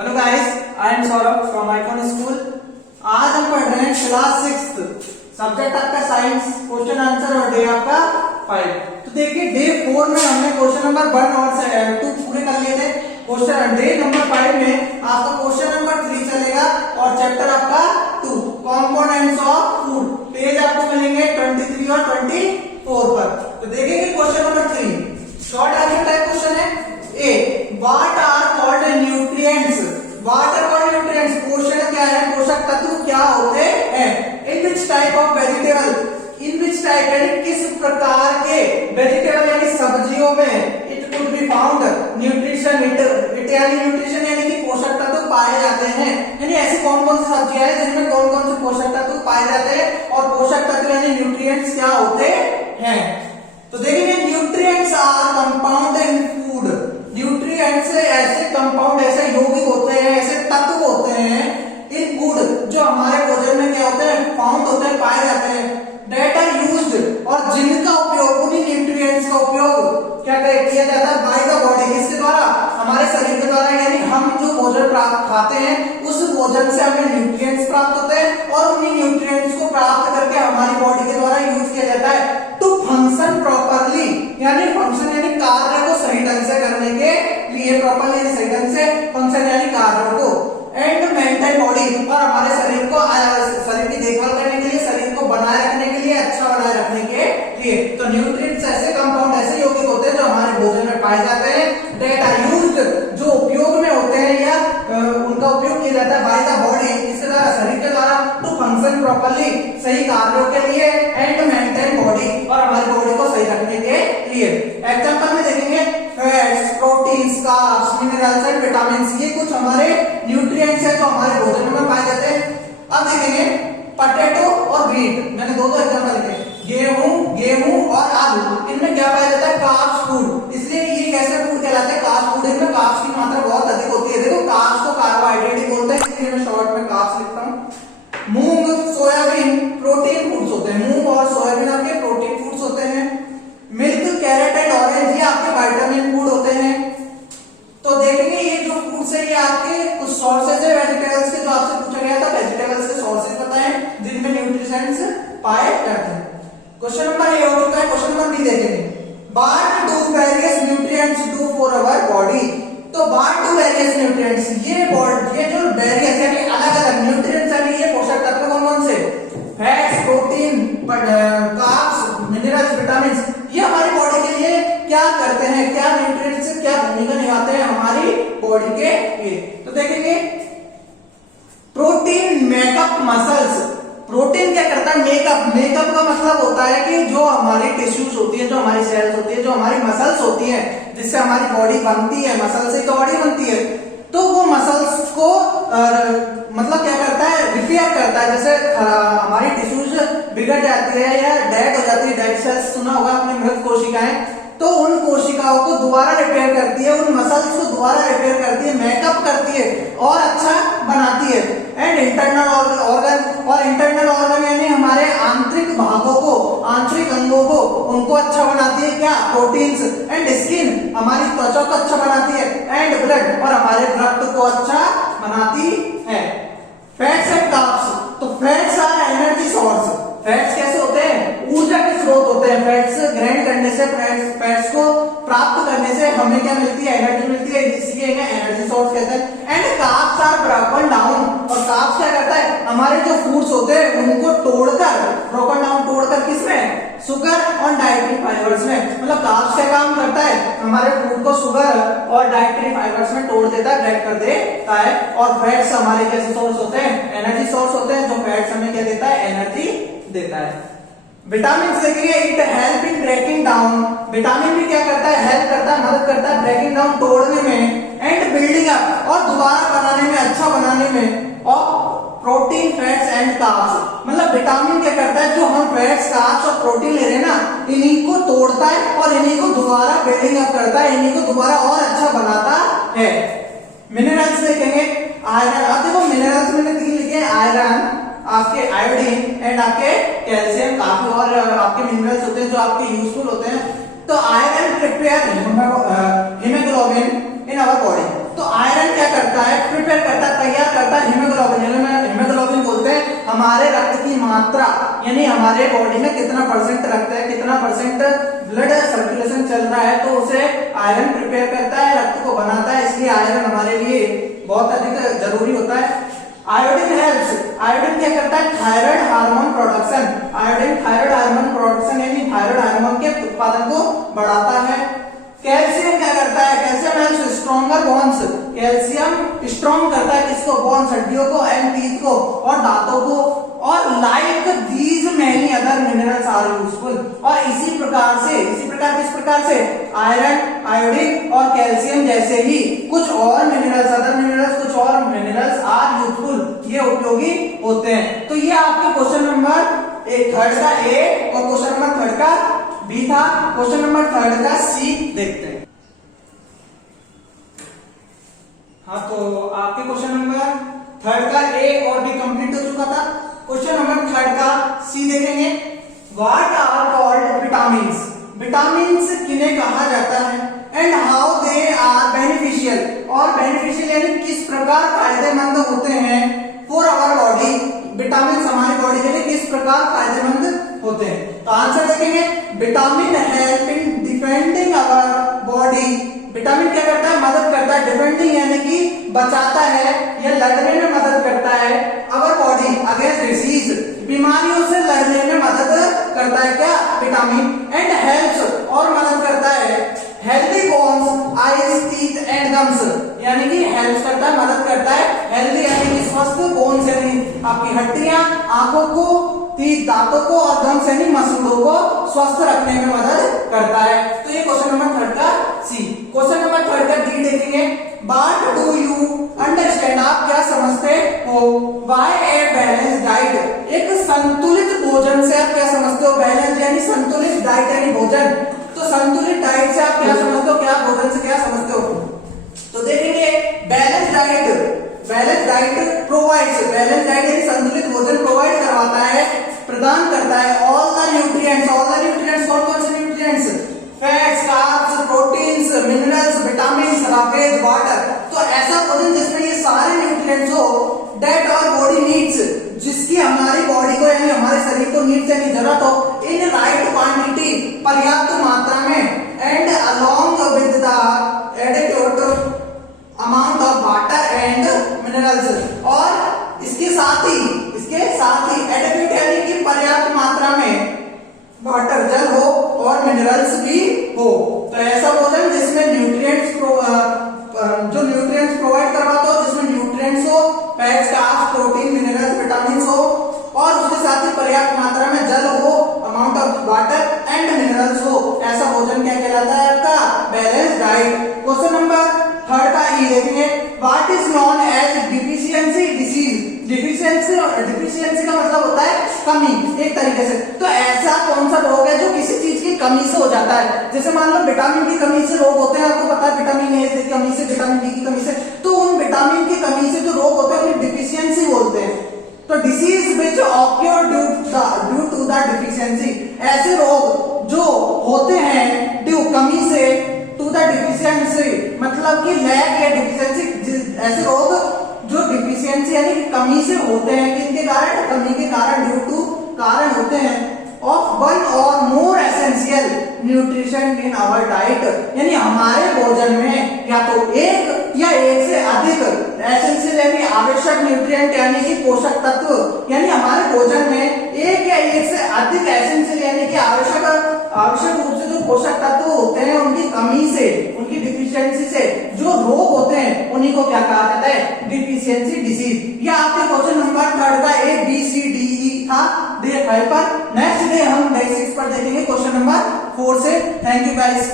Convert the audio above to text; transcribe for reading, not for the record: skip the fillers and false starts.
Hello guys, I am Saurabh from icon school. आज हम पढ़ रहे हैं क्लास 6 सब्जेक्ट आपका साइंस, क्वेश्चन आंसर और डे आपका 5। तो देखिए डे 4 में हमने क्वेश्चन नंबर 1 और 2 पूरे कर लिए थे। क्वेश्चन डे नंबर 5 में आपका क्वेश्चन नंबर 3 चलेगा और चैप्टर आपका 2 कंपोनेंट्स ऑफ फूड। पेज आपको मिलेंगे 23 और 24 पर। तो देखेंगे question number 3 short answer type question है। A what are called nutrients. What are called nutrients पोषण क्या है, पोषक तत्व क्या होते हैं। In which type of vegetable, in which type यानी किस प्रकार के वेजिटेबल यानी सब्जियों में it could be found nutrition, it यानी न्यूट्रिशन यानी कि पोषक तत्व पाए जाते हैं। यानी ऐसी कौन कौन सी सब्जियां हैं जिनमें कौन कौन से पोषक तत्व पाए जाते हैं और पोषक तत्व यानी न्यूट्रिएंट्स क्या होते हैं। तो देखेंगे nutrients are compound in food. Nutrients ऐसे कंपाउंड, ऐसे यौगिक होते हैं, ऐसे तत्व होते हैं इन फूड जो हमारे भोजन में क्या होते हैं, फाउंड होते हैं, पाए जाते हैं। डेट आर यूज्ड और जिनका उपयोग, उन्हीं न्यूट्रिएंट्स का उपयोग क्या किया जाता है बाय द बॉडी, किसके द्वारा, हमारे शरीर के द्वारा। यानी हम जो भोजन प्राप्त खाते हैं उस भोजन से हमें न्यूट्रिएंट्स प्राप्त होते हैं और उन्हीं न्यूट्रिएंट्स को प्राप्त करके हमारी बॉडी के द्वारा यूज किया जाता है टू फंक्शन प्रॉपरली, यानी फंक्शन यानी कार्य को सही ढंग से करने के लिए, प्रॉपरली यानी सही ढंग से फंक्शन यानी कार्य को, एंड मेंटेन बॉडी और हमारे शरीर को, शरीर की देखभाल करने के लिए, शरीर को बनाए रखने के लिए, अच्छा बनाए रखने के लिए। तो न्यूट्रिएंट्स ऐसे कंपाउंड, ऐसे यौगिक होते हैं जो हमारे भोजन में पाए जाते हैं। डेट आर यूज्ड जो उपयोग में होते हैं या उनका उपयोग किया जाता है बाय द बॉडी, इसके द्वारा, शरीर के द्वारा, टू फंक्शन प्रॉपरली सही कार्यों के लिए, एंड मेंटेन बॉडी और हमारी बॉडी को सही रखने के लिए। एग्जांपल में देखेंगे fats, proteins, carbs, minerals and vitamins, ये कुछ हमारे न्यूट्रिएंट्स हैं जो हमारे भोजन में पाए जाते हैं। अब देखेंगे पोटैटो और व्हीट, मैंने दो एग्जांपल लिखे, गेहूं और आलू, इनमें क्या पाया जाता है, कार्ब्स फूड। इसलिए ये कैसे फूड कहलाते हैं, कार्ब्स फूड। इनमें कार्ब्स की मात्रा बहुत अधिक होती है। देखो कार्ब्स को कार्बोहाइड्रेट ही बोलते हैं, इसलिए मैं शॉर्ट में कार्ब्स लिखता हूं। मूंग, सोयाबीन प्रोटीन फूड्स होते हैं। मूंग और सोयाबीन आपके प्रोटीन फूड्स होते हैं। मिल्क, कैरेट एंड ऑरेंज ये आपके विटामिन फूड होते हैं। तो देखेंगे ये जो फूड्स है ये आपके कुछ सोर्सेज है वेजिटेबल्स के, जो आपसे पूछा गया था वेजिटेबल्स के सोर्सेज बताएं जिनमें न्यूट्रिएंट्स पाए जाते हैं। क्वेश्चन नंबर ए हो चुका है। क्वेश्चन नंबर बी देखेंगे what do various nutrients do for our body. तो व्हाट डू वेरियस न्यूट्रिएंट्स, ये जो वेरियस यानी अलग-अलग न्यूट्रिएंट्स यानी ये पोषक तत्व कौन कौन से, fats, protein, carbs, minerals, vitamins, ये हमारी बॉडी के लिए क्या करते हैं, क्या न्यूट्रिएंट्स क्या भूमिका निभाते हैं हमारी बॉडी के लिए। तो देखेंगे प्रोटीन मेकअप मसल्स। प्रोटीन क्या करता है, मेकअप का मतलब होता है कि जो हमारी टिश्यूज होती है, जो हमारी सेल्स होती है, जो हमारी मसल्स होती है जिससे हमारी बॉडी बनती है, मसल से बॉडी बनती है। तो वो मसल्स को मतलब क्या करता है, रिपेयर करता है। जैसे हमारी टिश्यूज बिगड़ जाती है या डेड हो जाती है, डेड सेल्स सुना होगा आपने, मृत कोशिकाएं, तो उन कोशिकाओं को दोबारा रिपेयर करती है, उन मसल्स को दोबारा रिपेयर करती है, मेकअप करती है और अच्छा बनाती है। एंड इंटरनल ऑर्गन, और इंटरनल ऑर्गन यानी हमारे आंतरिक भागों को, आंतरिक अंगों को, उनको अच्छा बनाती है क्या, प्रोटीन्स। एंड स्किन हमारी त्वचा को अच्छा बनाती है। एंड ब्लड और हमारे रक्त को अच्छा बनाती है। फैट्स एंड कार्ब्स, तो fats are energy source. Fats कैसे होते हैं, ऊर्जा के स्रोत होते हैं। फैट्स ग्रहण करने से, फैट्स को प्राप्त करने से हमें क्या मिलती है, एनर्जी मिलती है, इसलिए इन्हें एनर्जी सोर्स कहते हैं। And carbs are broken down, और कार्ब्स क्या करता है, हमारे जो फूड्स होते हैं उनको तोड़कर, ब्रोकन डाउन तोड़कर किसमें, शुगर और डाइटरी फाइबर्स में। मतलब कार्ब्स क्या काम करता है, हमारे फूड को शुगर और डाइटरी फाइबर्स में तोड़ देता है, ब्रेक कर देता है। और फैट्स हमारे कैसे सोर्स होते हैं, एनर्जी सोर्स होते हैं। जो फैट्स हमें क्या देता है, एनर्जी देता है। विटामिन देखेंगे it help in breaking down. Vitamin भी क्या करता है, हेल्प करता है, मदद करता है ब्रेकिंग डाउन तोड़ने में, एंड बिल्डिंग अप और दोबारा बनाने में, अच्छा बनाने में, और प्रोटीन, फैट्स एंड कार्ब्स। मतलब विटामिन क्या करता है, जो हम फैट्स, कार्ब्स और प्रोटीन ले रहे हैं ना, इन्हीं को तोड़ता है और इन्हीं को दोबारा बिल्डिंग अप करता है, इन्हीं को दोबारा और अच्छा बनाता है। मिनरल्स देखेंगे आयरन। अब देखो मिनरल्स मैंने 3 लिखे, आयरन, आपके आयोडीन एंड आपके कैल्शियम, काफी और आपके मिनरल्स होते हैं जो आपके यूजफुल होते हैं। तो iron prepare haemoglobin in our body. तो आयरन क्या करता है, प्रिपेयर हमारे बॉडी में कितना परसेंट रखता है, कितना परसेंट ब्लड सर्कुलेशन चल रहा है, तो उसे आयरन प्रिपेयर करता है, रक्त को बनाता है, इसलिए आयरन हमारे लिए बहुत अधिक जरूरी होता है। आयोडीन हेल्प्स, आयोडीन क्या करता है, thyroid hormone production, iodine thyroid hormone production यानी थायराइड हार्मोन के उत्पादन को बढ़ाता है। कैल्शियम क्या करता है, calcium helps stronger bones, calcium strong करता है किसको, बोन्स हड्डियों को, एंड टीथ को और दांतों को, और like these many other minerals are useful. और इसी प्रकार किस प्रकार से आयरन, आयोडीन और कैल्शियम जैसे ही कुछ और मिनरल्स, अदर मिनरल्स, कुछ और मिनरल्स आर यूजफुल, ये उपयोगी होते हैं। तो ये आपके क्वेश्चन नंबर थर्ड का ए और क्वेश्चन नंबर थर्ड का बी था। क्वेश्चन नंबर थर्ड का सी देखते हैं। हाँ, तो आपके क्वेश्चन नंबर थर्ड का ए और बी कंप्लीट हो चुका था। क्वेश्चन नंबर थर्ड का सी देखेंगे। What are called vitamins, vitamins किन्हें कहा जाता है, and how they are beneficial, और बेनिफिशियल यानी किस प्रकार फायदेमंद होते हैं फॉर आवर बॉडी, विटामिन हमारी बॉडी के लिए किस प्रकार फायदेमंद होते हैं। तो आंसर देखेंगे, vitamin help in defending our body, vitamin क्या करता है, मदद करता है, डिफेंडिंग यानी कि बचाता है या लड़ने में मदद करता है, आवर बॉडी अगेंस्ट डिसीज, बीमारियों से लड़ने में मदद करता है क्या, विटामिन, एंड हेल्प्स और मदद करता है healthy bones, eyes, teeth and gums, यानी कि हेल्प करता है, मदद करता है, हेल्दी यानी कि स्वस्थ, बोन्स यानी आपकी हड्डियां, आंखों को, टीथ दांतों को, और गम्स यानी मसूड़ों को स्वस्थ रखने में मदद करता है। तो ये क्वेश्चन नंबर थर्ड का सी। क्वेश्चन नंबर थर्ड का डी देखेंगे। व्हाट डू यू अंडरस्टैंड, आप क्या समझते हो, बाय ए बैलेंस डाइट, एक संतुलित भोजन से आप क्या समझते हो, बैलेंस यानी संतुलित, डाइट यानी भोजन, तो संतुलित डाइट से आप क्या समझते हो, क्या भोजन से क्या समझते हो। तो देखेंगे balance diet provides, balance diet यानी संतुलित भोजन प्रोवाइड करवाता है, प्रदान करता है ऑल द न्यूट्रिएंट्स, कौन से nutrients, fats, carbs, proteins, minerals, vitamins, roughage, water, तो ऐसा भोजन जिसमें ये सारे न्यूट्रिएंट्स हो, दैट आवर बॉडी नीड्स, जिसकी हमारी बॉडी को यानी हमारे शरीर को नीड्स यानी जरूरत हो, इन राइट क्वांटिटी, पर्याप्त मात्रा में, and along with the adequate amount of water and minerals, और इसके साथ ही एडिक्वेट यानी कि पर्याप्त मात्रा में वाटर, जल हो और मिनरल्स भी हो। तो ऐसा भोजन जिसमें न्यूट्रिएंट्स जो न्यूट्रिएंट्स प्रोवाइड करवाता हो, जिसमें न्यूट्रिएंट्स हो, fats, carbs, protein, minerals, vitamins हो, और उसके साथ ही पर्याप्त मात्रा में जल हो, amount of water and minerals हो, ऐसा भोजन क्या कहलाता है आपका balance diet. Question number third का ई देखेंगे। What is known as deficiency disease, deficiency का मतलब होता है कमी, एक तरीके से। तो ऐसा कौन सा रोग है जो किसी चीज की कमी से हो जाता है, जैसे मान लो विटामिन की कमी से रोग होते हैं, आपको पता है विटामिन ए की कमी से, विटामिन डी की कमी से, तो उन विटामिन की कमी से जो रोग होते हैं उन्हें डिफिशियंसी बोलते हैं। तो disease which occur due to the deficiency, ऐसे रोग जो होते हैं ड्यू कमी से, टू द डिफिशियंसी मतलब कि लैक या डिफिशियंसी, ऐसे रोग जो डिफिशियंसी यानी कमी से होते हैं, किनके कारण, कमी के कारण, ड्यू टू कारण होते हैं, of one or more essential nutrition in our diet, यानी हमारे भोजन में या तो एक या एक से अधिक एसेंशियल यानी आवश्यक न्यूट्रिएंट यानी कि पोषक तत्व, यानी हमारे भोजन में एक या एक से अधिक एसेंशियल यानी कि आवश्यक रूप से जो पोषक तत्व होते हैं उनकी कमी से, उनकी डिफिशियंसी से जो रोग होते हैं उन्हीं को क्या कहा जाता है, डिफिशियंसी डिसीज। यह आपके क्वेश्चन नंबर थर्ड का A B C D E था डे 5 पर। नेक्स्ट डे हम डे 6 पर देखेंगे क्वेश्चन नंबर 4 से। Thank you guys.